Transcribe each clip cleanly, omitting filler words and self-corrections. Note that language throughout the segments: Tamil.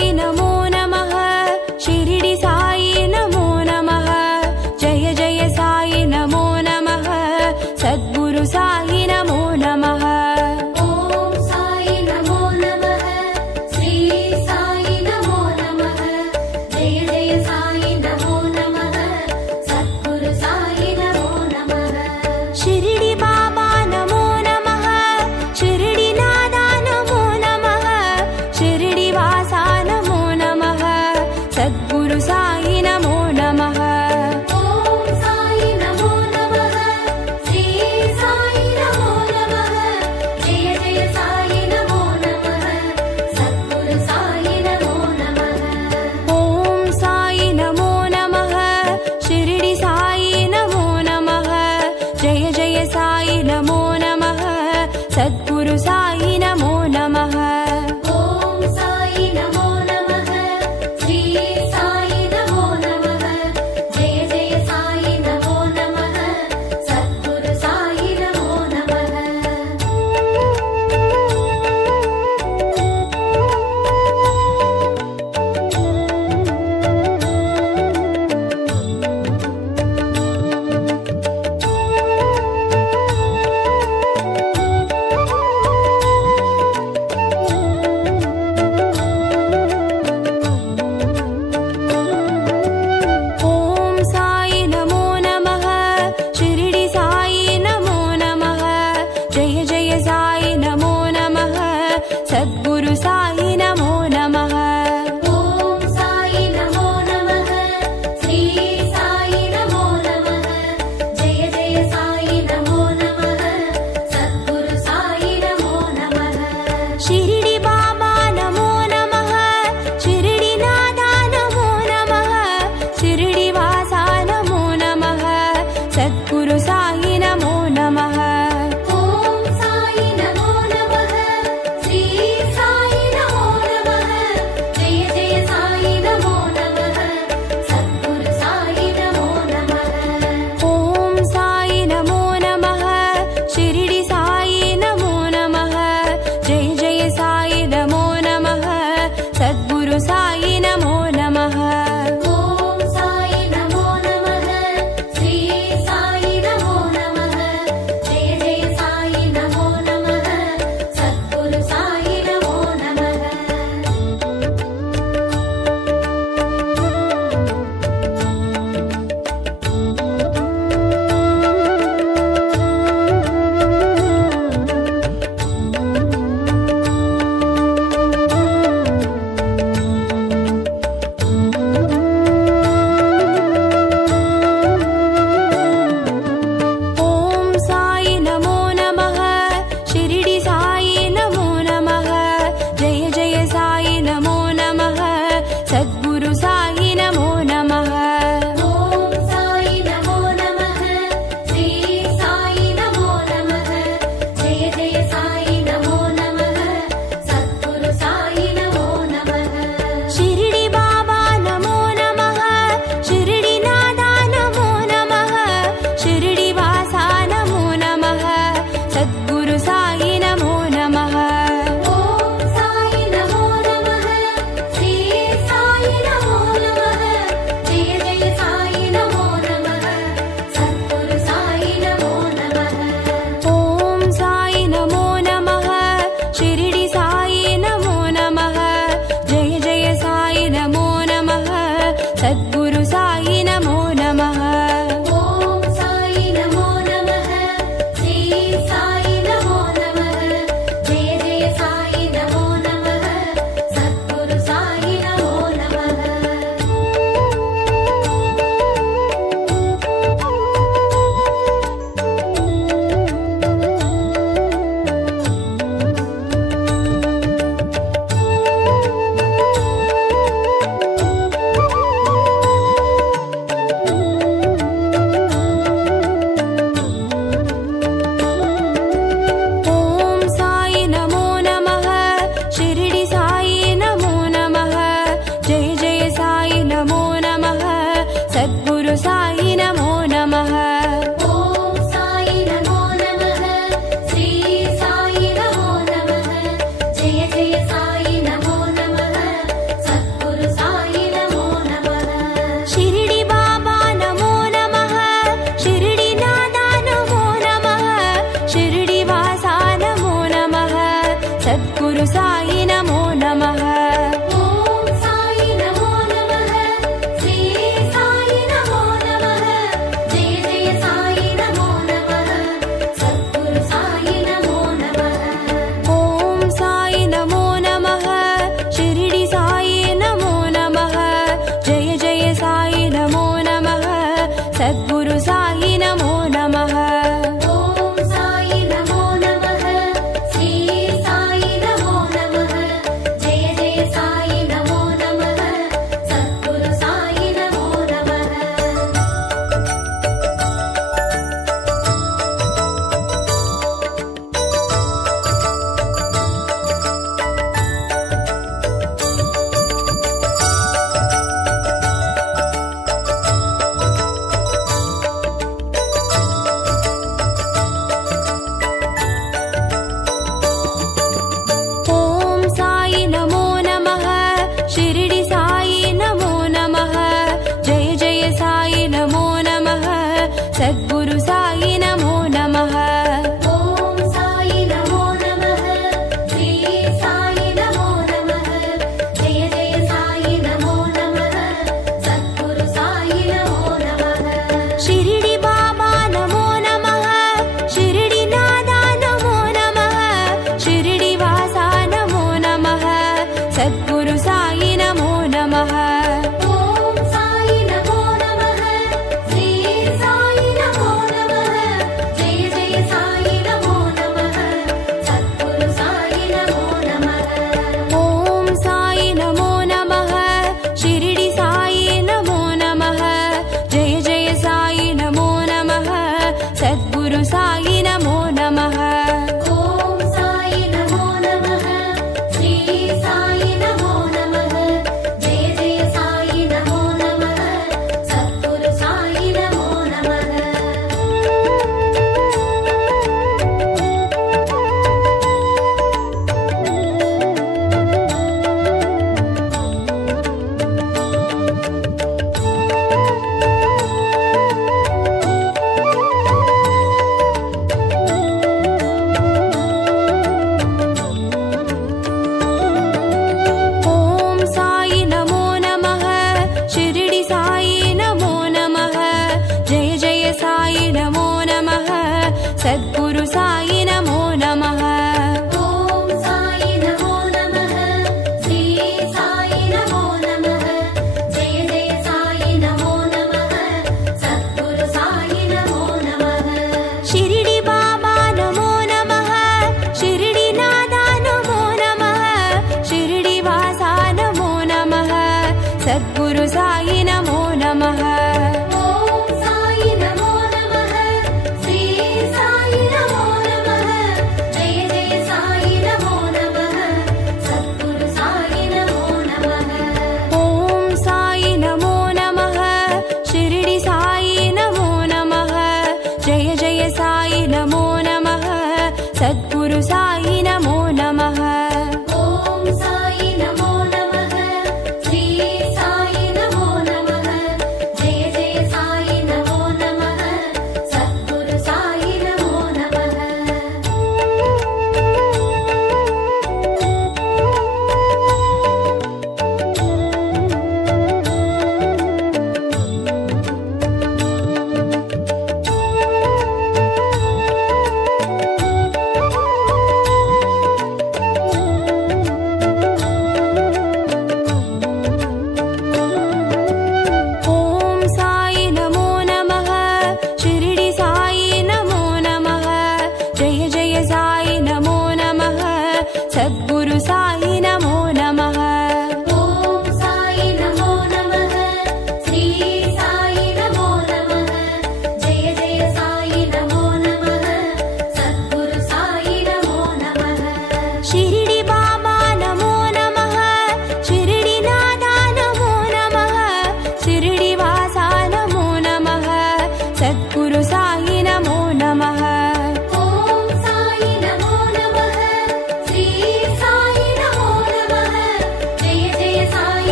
साई नमो नमः शिरडी साई नमो नमः जय जय साई नमो नमः सद्गुरु साई नमो नमः ओम साई नमो नमः श्री साई नमो नमः जय जय साई नमो नमः सद्गुरु साई नमो नमः शिरडी बाबा नमो नमः शिरडी नादा नमो नमः शिरडी वासा नमो नमः सद्गुरु साई नमो नमः। ॐ साई नमो नमः श्री साई नमो नमः जय जय साई नमो नमः सद्गुरु साई नमो नमः।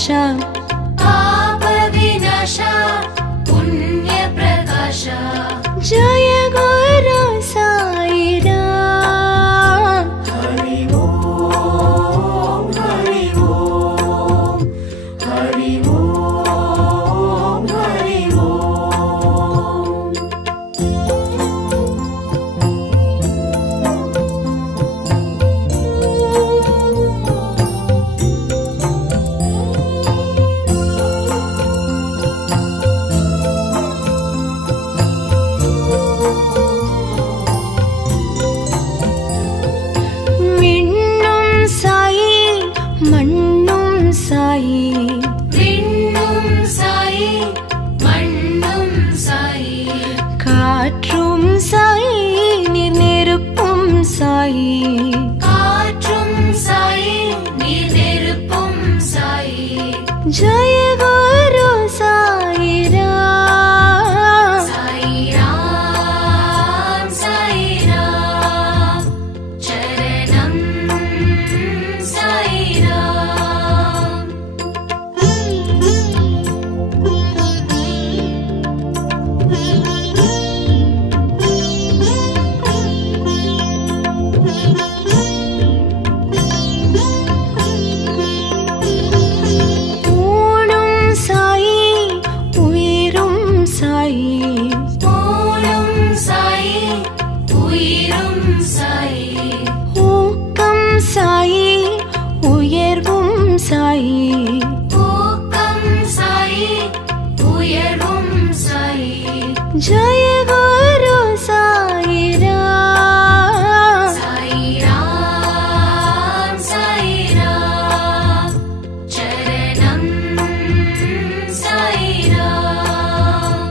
प्रकाशा पाप विनाशा पुण्य प्रकाशा जय गुरु साई राम। हरि ओम हरि ओम हरि ओम हरि ओम। जय गुरु साई राम। साई राम साई राम चरणं साई राम। जय गुरु साई राम। साई राम साई राम चरणं साई राम।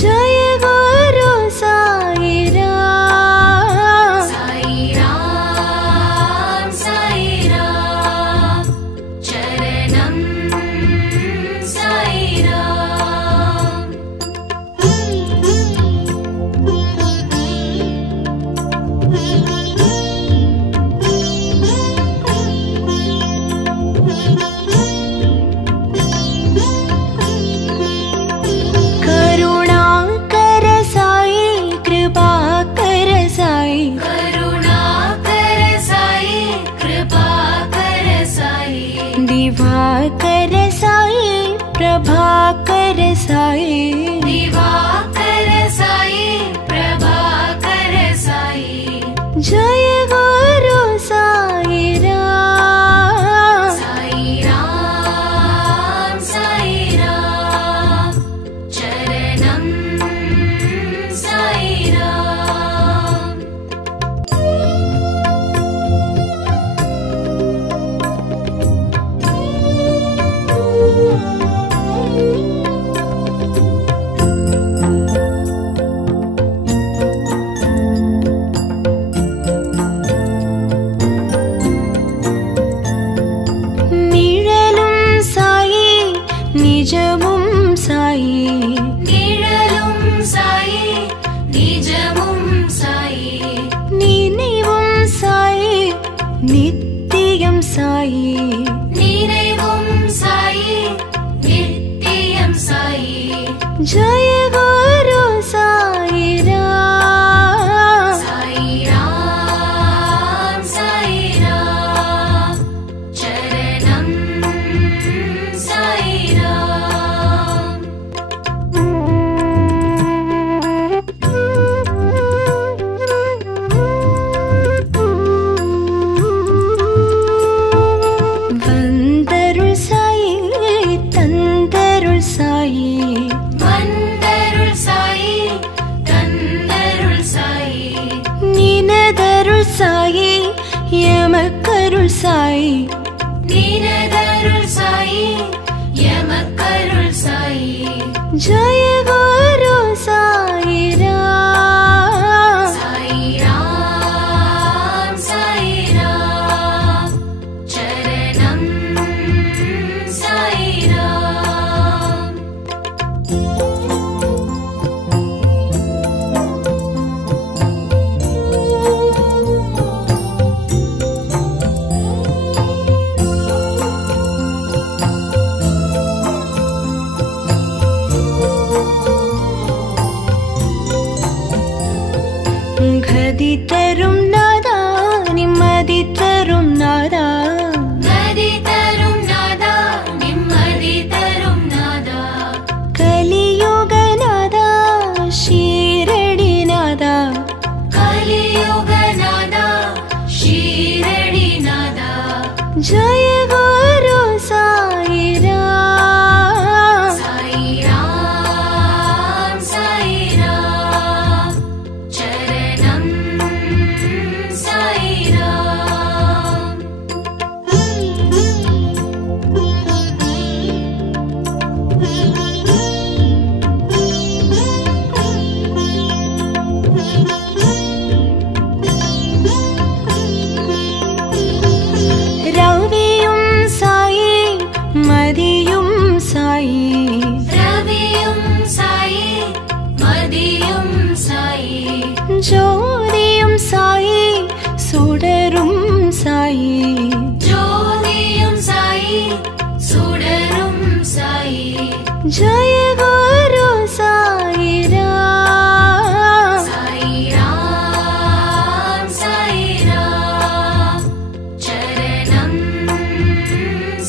जय गुरु साई राम। साई राम साई राम चरणं साई राम। दिवाकर साई प्रभाकर साई दिवाकर साई प्रभाकर साई जय गुरु साई राम। साई राम साई राम चरणं साई राम। நிஜமும் சாயி நிழலும் சாயி நிஜமும் சாயி நினைவும் சாயி நித்தியம் சாயி நினைவும் சாயி நித்தியம் சாயி ஜய குரு சாயி ராம்। சாயி ராம் சாயி ராம் சரணம் சாயி ராம்। வந்தருள் சாயி தந்தருள் சாயி வந்த சாயி நீனதருள் சாயி எமக்கருள் சாயி ஜெய குரு சாயிராம் சாயிராம் சாயிராம் சரணம் சாயிராம் கதி தரும் நாதா நிம்மதி தரும் நாதா கதி தரும் நாதா நிம்மதி தரும் நாதா கலியுக நாதா ஷீரடி நாதா கலியுக நாதா ஷீரடி நாதா ஜெய குரு சாயிராம் சாயிராம் சாயிராம் சரணம் சாயிராம் ரவியும் சாயி மதியும் சாயி ரவியும் சாயி மதியும் சாயி ஜோதியும் சாயி சுடரும் சாயி ஜோதியும் சாயி சுடரும் சாயி ஜெய குரு சாயிராம் சாயிராம் சாயிராம் சரணம்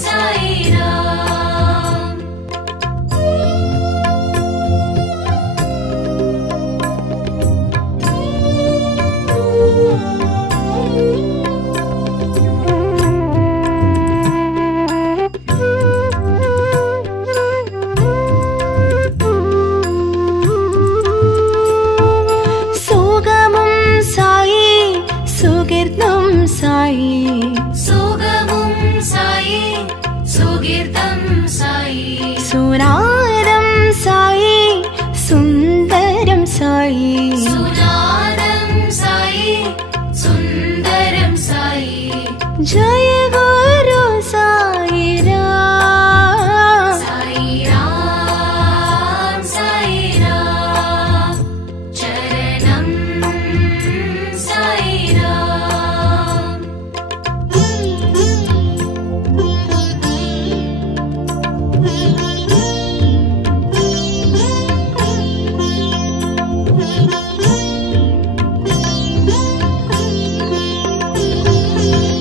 சாயிராம் சுகமும் சாயி சுகிர்தம் சாயி சுகமும் சாயி சுகீர்த்தம் சாயி சுனாதம் சாயி சுந்தரம் சாயி சுநாதம் சாயி சுந்தரம் சாயி ஜெய குரு சாயிராம் சாயிராம் சாயிராம் சரணம் சாயிராம்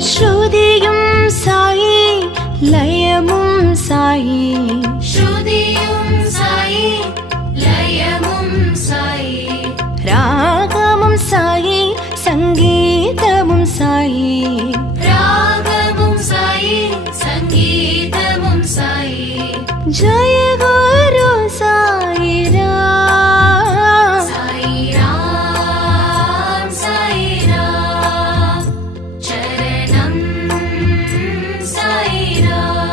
ஸ்ருதியும் சாயி லயமும் சாயி ஸ்ருதியும் சாயி லயமும் சாயி ராகமும் சாயி சங்கீதமும் சாயி ராகமும் சாயி சங்கீதமும் சாயி ஜெய குரு சாயிராம் சாயிராம் சாயிராம் சரணம் சாயிராம்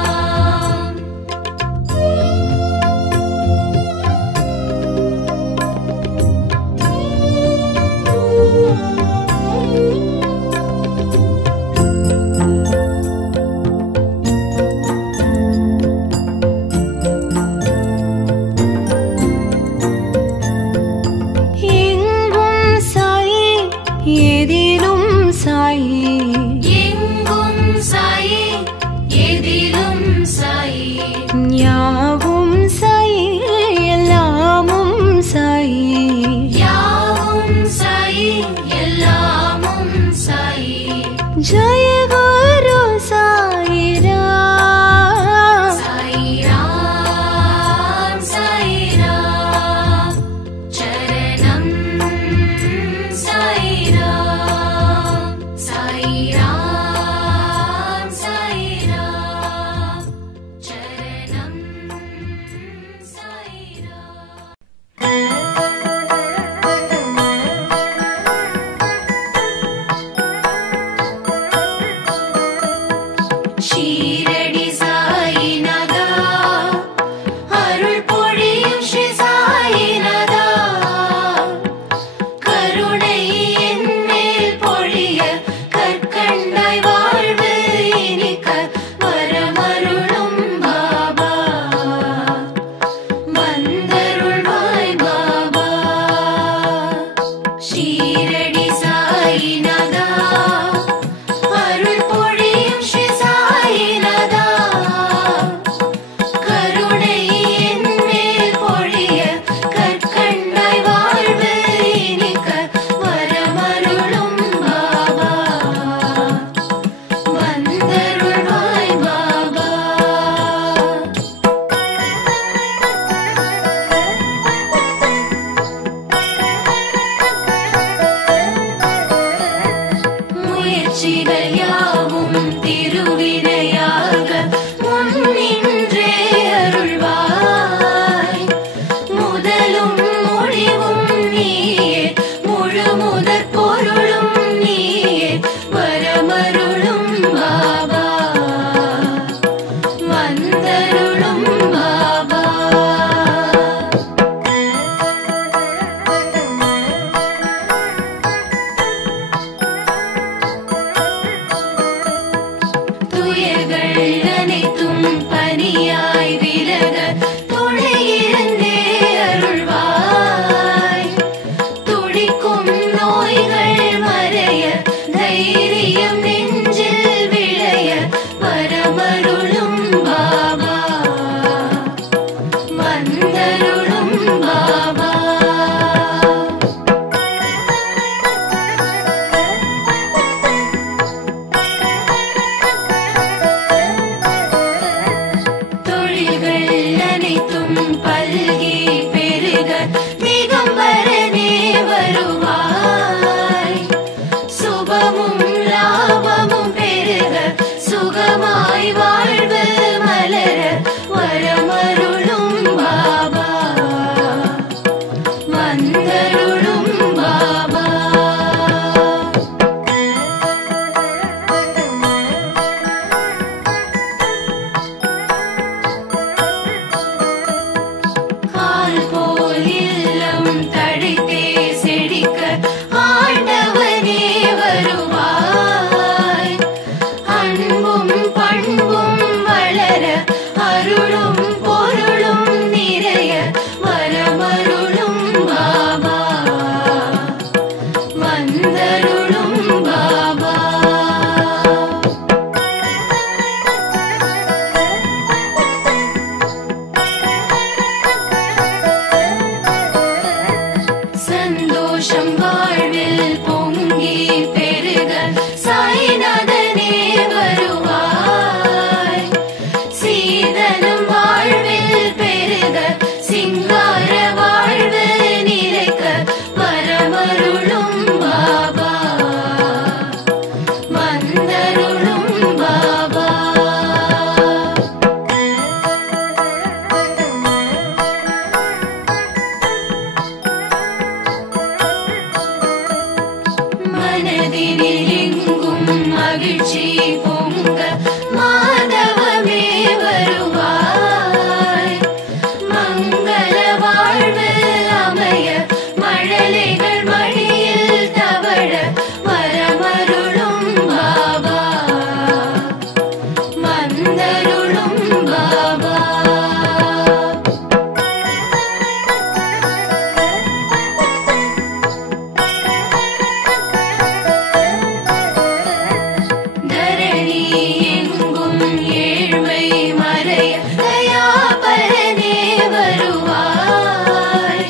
உடைய தயாபரனே வருவாய்.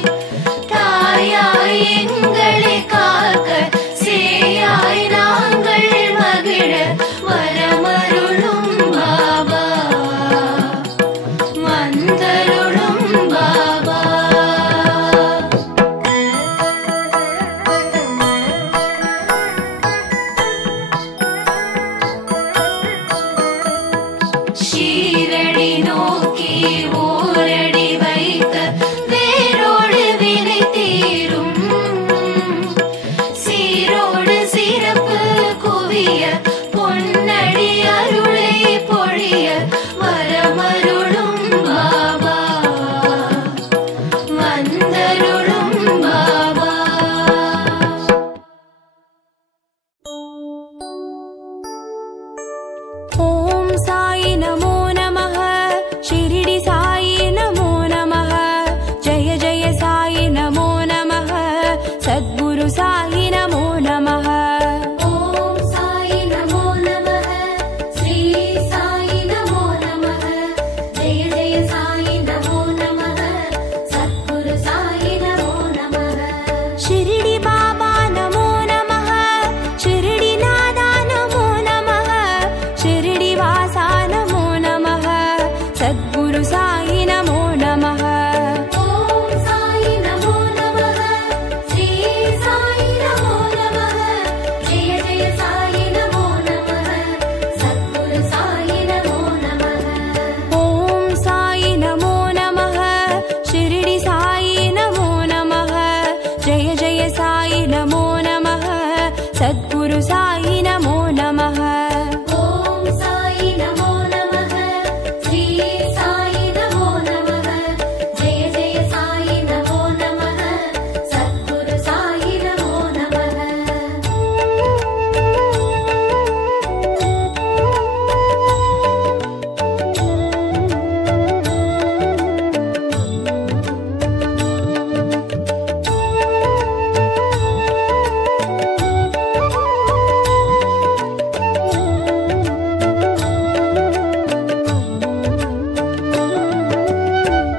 தாயாய் எங்களை காக்க சேயாய் நாங்கள் மகிழ வரமருளும் பாபா, வந்தருளும் பாபா. ஷீரடி நோக்கி ஓரடி வைக்க வேரோடு வினை தீரும், சீரோடு சிறப்பு குவிய பொன்னடி அருளை பொழிய வரமருளும் பாபா, வந்தருளும் பாபா. ஓம் சாயி நமோ நமः, ஷிரடி சாயி நமோ நமः, ஜெய ஜெய சாயி நமோ நமः, சத்குரு சாயி நமோ நமः. ஓம் சாயி நமோ நமः, ஸ்ரீ சாயி நமோ நமः, ஜெய ஜெய சாயி நமோ நமः, சத்குரு சாயி நமோ நமः. ஷிரடி பாபா நமோ நமः, ஷிரடி நாதா நமோ நமः, ஷிரடி வாசா நமோ நமः, சத்குரு சாயி நமோ நமः. ஓம் சாயி நமோ நமः, ஸ்ரீ சாயி நமோ நமः, ஜெய ஜெய சாயி நமோ நமः, சத்குரு சாயி நமோ நமः. ஓம் சாயி நமோ நமः, ஷிரடி சாயி நமோ நமः, ஜெய ஜெய சாயி நமோ நமः, சத்குரு சாயி நமோ நமः. ஓம் சாயி நமோ நமः, ஸ்ரீ சாயி நமோ நமः, ஜெய ஜெய சாயி நமோ நமः, சத்குரு சாயி நமோ நமः.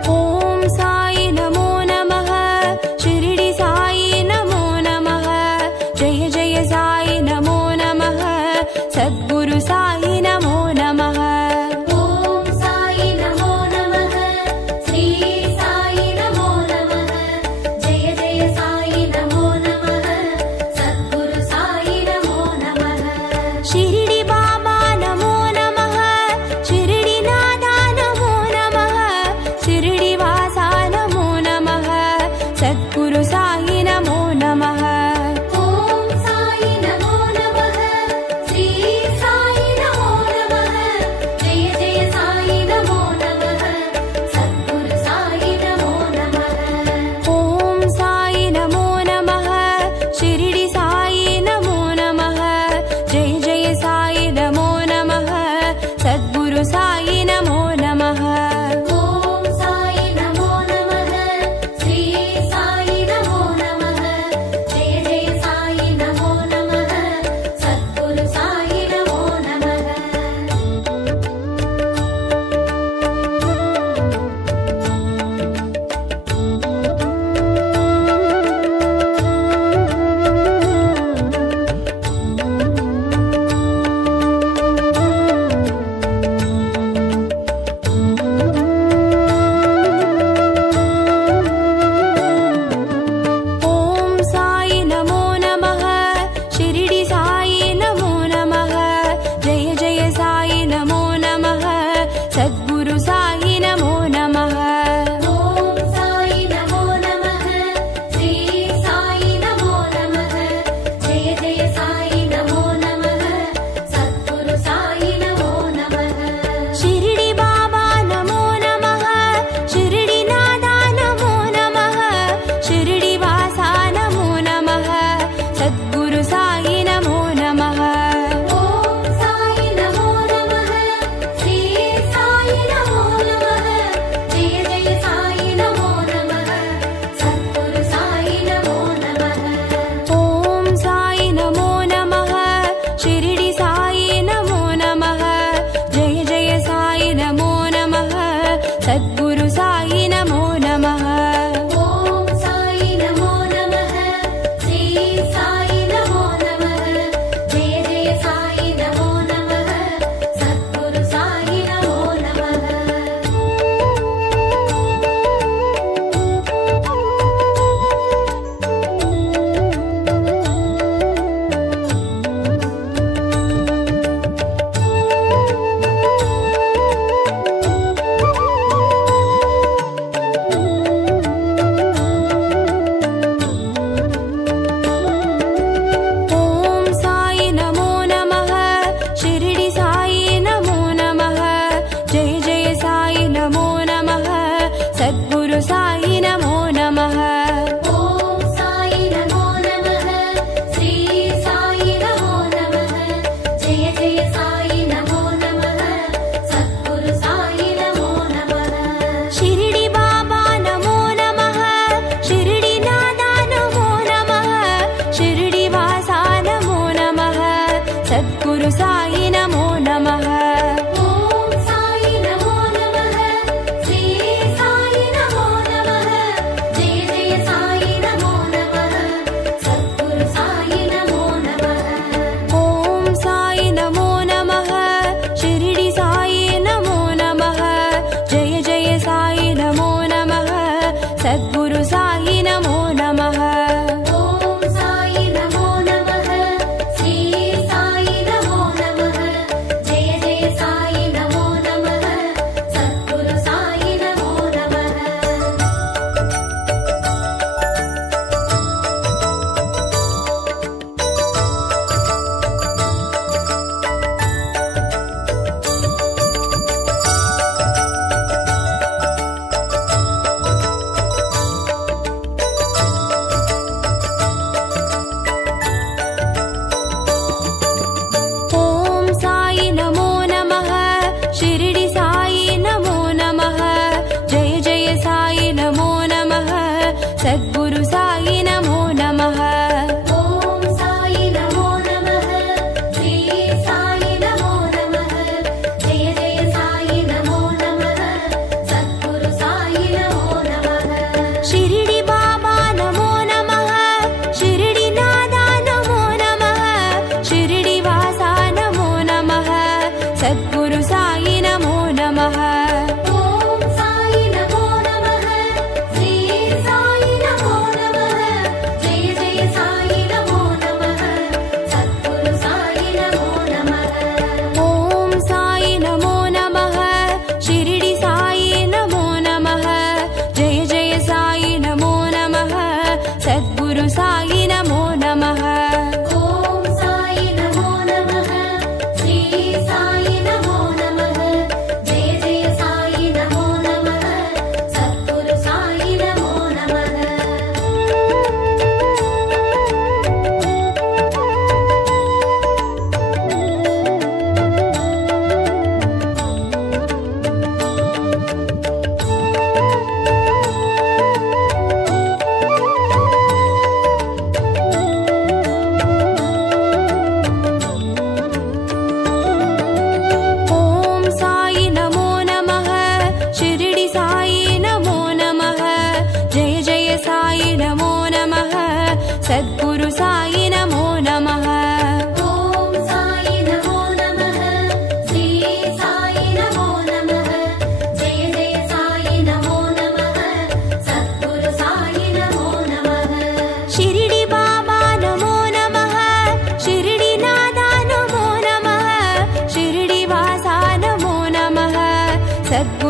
ஓம் சாயி நமோ நமः, ஷிரடி சாயி நமோ நமः, ஜெய ஜெய சாயி நமோ நமः, சத்குரு சாயி நமோ நமः. ஓம் சாயி நமோ நமः, ஸ்ரீ சாயி நமோ நமः, ஜெய ஜெய சாயி நமோ நமः, சத்குரு சாயி நமோ நமः. ஷிரடி பாபா நமோ நமः, ஷிரடி நாதா நமோ நமः, ஷிரடி வாசா நமோ நமः, சத்குரு சாயி நமோ நமः. ஓம் சாயி நமோ நமः, ஸ்ரீ சாயி நமோ நமः, ஜெய ஜெய சாயி நமோ நமः, சத்குரு சாயி நமோ நமः. ஓம் சாயி நமோ நமः, ஷிரடி சாயி நமோ நமः, ஜெய ஜெய சாயி நமோ நமः, சத்குரு சாயி நமோ நமः. ஓம் சாயி நமோ நமः, ஸ்ரீ சாயி நமோ நமः, ஜெய ஜெய சாயி நமோ நமः, சத்குரு சாயி நமோ நமः.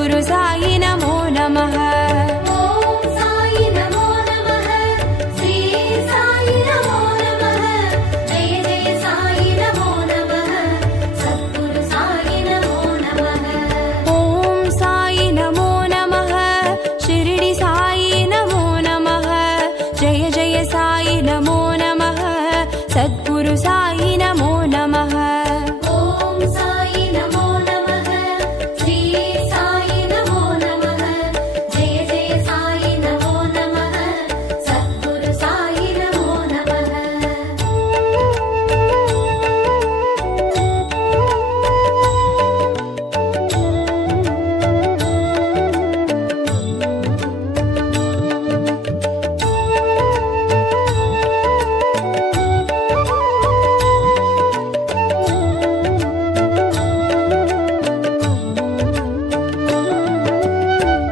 सद्गुरु साई नमो नमः। ॐ साई नमो नमः, श्री साई नमो नमः, जय जय साई नमो नमः, सद्गुरु साई नमो नमः। ॐ साई नमो नमः, शिरडी साई नमो नमः, जय जय साई नमो नमः, सद्गुरु साई नमो नमः। ॐ साई नमो नमः, श्री साई नमो नमः, जय जय साई नमो नमः, सद्गुरु साई नमो नमः।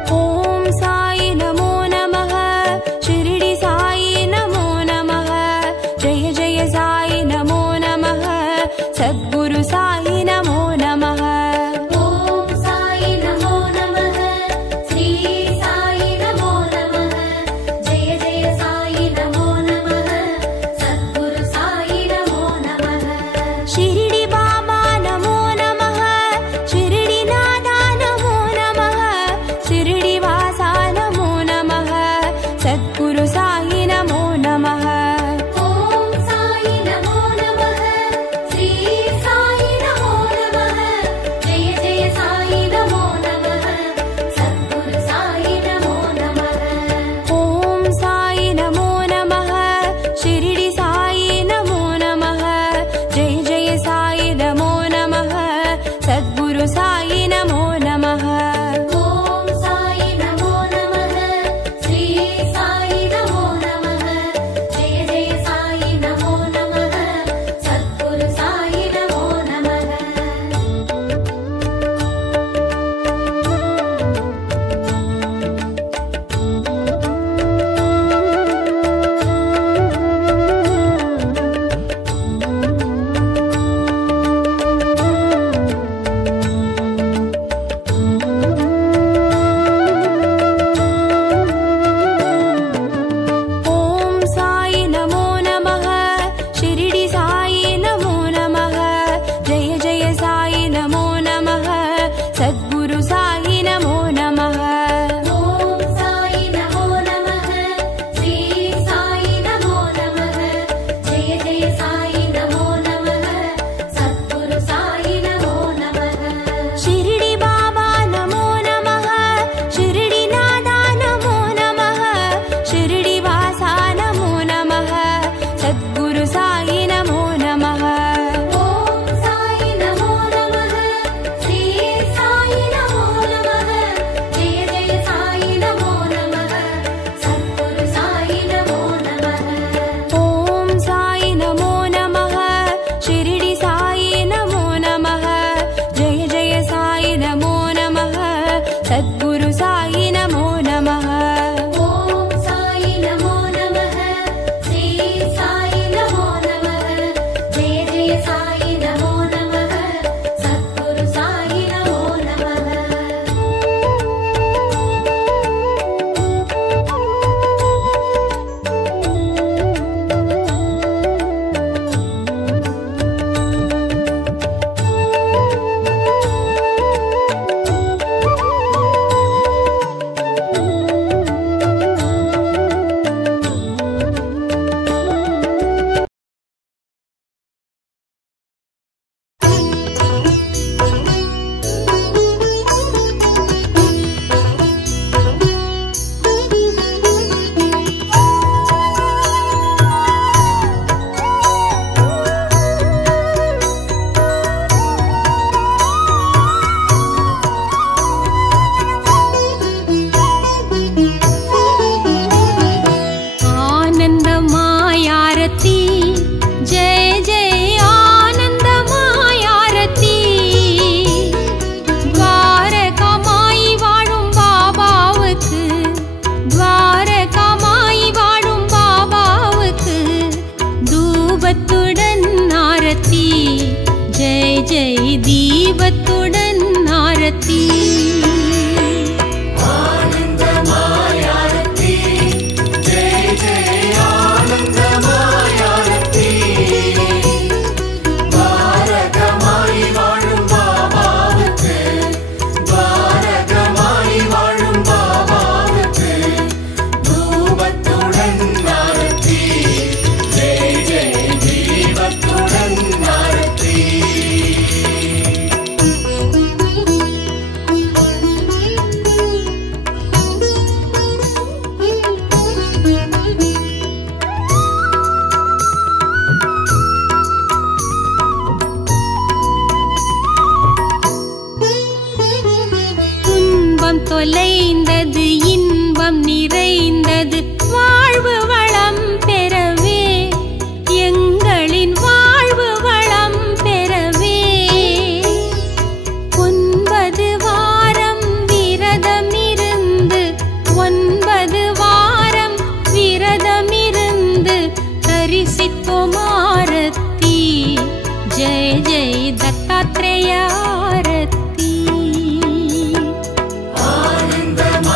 ॐ साई नमो नमः, शिरडी साई नमो नमः, जय जय साई नमो नमः, सद्गुरु साई नमो नमः। ॐ साई नमो नमः, श्री साई नमो नमः, जय जय साई नमो नमः, सद्गुरु साई नमो नमः। शिरडी बाबा नमो नमः, शिरडी नादा नमो नमः, शिरडी वासा नमो नमः, सद्गुरु साई नमो नमः। ॐ साई नमो नमः, श्री साई नमो नमः, जय जय साई नमो नमः, सद्गुरु साई नमो नमः। ॐ साई नमो नमः, शिरडी साई नमो नमः, जय जय साई नमो नमः, सद्गुरु साई नमो नमः। ॐ साई नमो नमः, श्री साई नमो नमः, जय जय साई नमो नमः, सद्गुरु साई नमो नमः। ॐ साई नमो नमः, शिरडी साई नमो नमः, जय जय साई नमो नमः, सद्गुरु साई नमो नमः। ॐ साई नमो नमः, श्री साई नमो नमः, जय जय साई नमो नमः, सद्गुरु साई नमो नमः। शिरडी बाबा नमो नमः, शिरडी नादा नमो नमः, शिरडी वासा नमो नमः, सद्गुरु साई नमो नमः। ॐ साई नमो नमः, श्री साई नमो नमः, जय जय साई नमो नमः, सद्गुरु साई नमो नमः। ॐ साई नमो नमः, शिरडी साई नमो नमः, जय जय साई नमो नमः, सद्गुरु साई नमो नमः। ॐ साई नमो नमः, श्री साई नमो नमः, जय जय साई नमो नमः, सद्गुरु साई नमो नमः। தொலைந்தது இன்பம் நிறைந்தது வாழ்வு வளம் பெறவே எங்களின் வாழ்வு வளம் பெறவே 9 வாரம் விரதமிருந்து 9 வாரம் விரதமிருந்து தரிசித்தோம் ஆரத்தி ஜெய ஜெய தத்தாத்ரேய ஆரத்தி ஆனந்தம்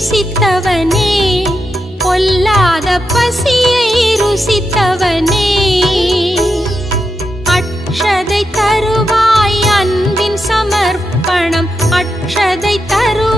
ருசித்தவனே பொல்லாத பசியை ருசித்தவனே அக்ஷதை தருவாய் அன்பின் சமர்ப்பணம் அக்ஷதை தருவாய்